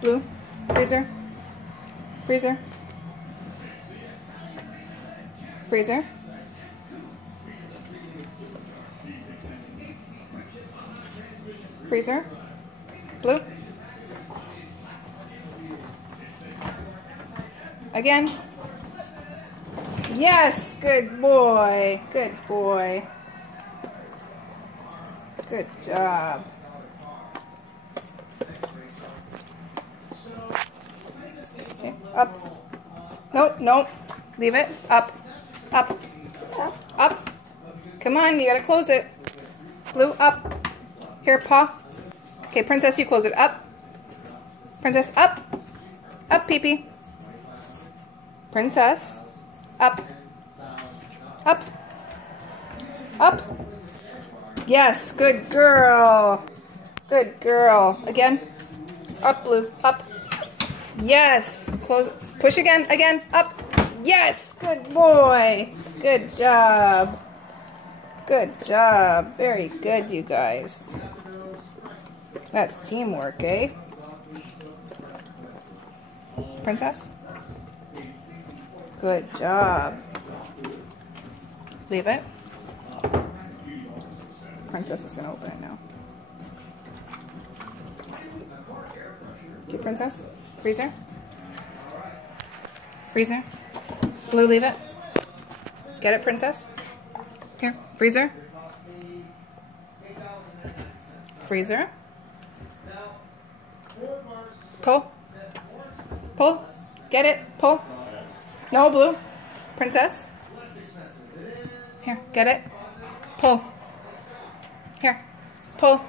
Blue. Freezer. Freezer. Freezer. Freezer. Blue. Again. Yes, good boy. Good boy. Good job. Okay, up. Nope, nope. Leave it. Up. Up. Up. Come on, you gotta close it. Blue, up. Here, paw. Okay, Princess, you close it. Up. Princess, up. Up, Pee-Pee. Princess, up. Up. Up. Yes, good girl. Good girl. Again. Up, Blue. Up. Yes. Close. Push again. Again. Up. Yes. Good boy. Good job. Good job. Very good, you guys. That's teamwork, eh? Princess? Good job. Leave it. Princess is going to open it now. Okay, Princess. Freezer. Freezer. Blue, leave it. Get it, Princess. Here. Freezer. Freezer. Pull. Pull. Get it. Pull. No, Blue. Princess. Here. Get it. Pull. Here. Pull.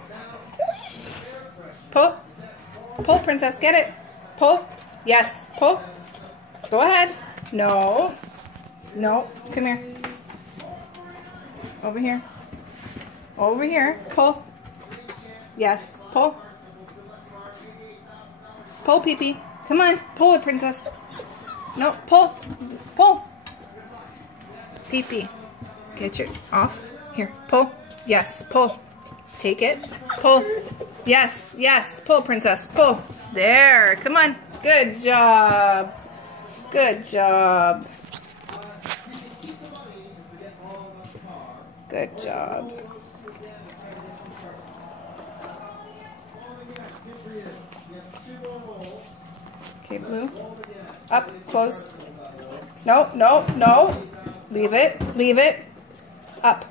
Pull. Pull, Princess. Get it. Pull. Yes. Pull. Go ahead. No. No. Come here. Over here. Over here. Pull. Yes. Pull. Pull, Pee-Pee. Come on. Pull it, Princess. No. Pull. Pull. Pee-Pee. Get your off. Here. Pull. Yes. Pull. Take it. Pull. Yes. Yes. Pull, Princess. Pull. There. Come on. Good job. Good job. Good job. Okay, Blue. Up. Close. No, no, no. Leave it. Leave it. Up.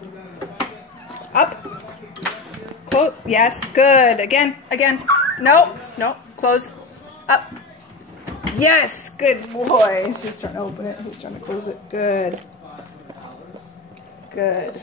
Up. Close. Yes. Good. Again. Again. No. No. Close. Up. Yes. Good boy. She's trying to open it. He's trying to close it. Good. Good.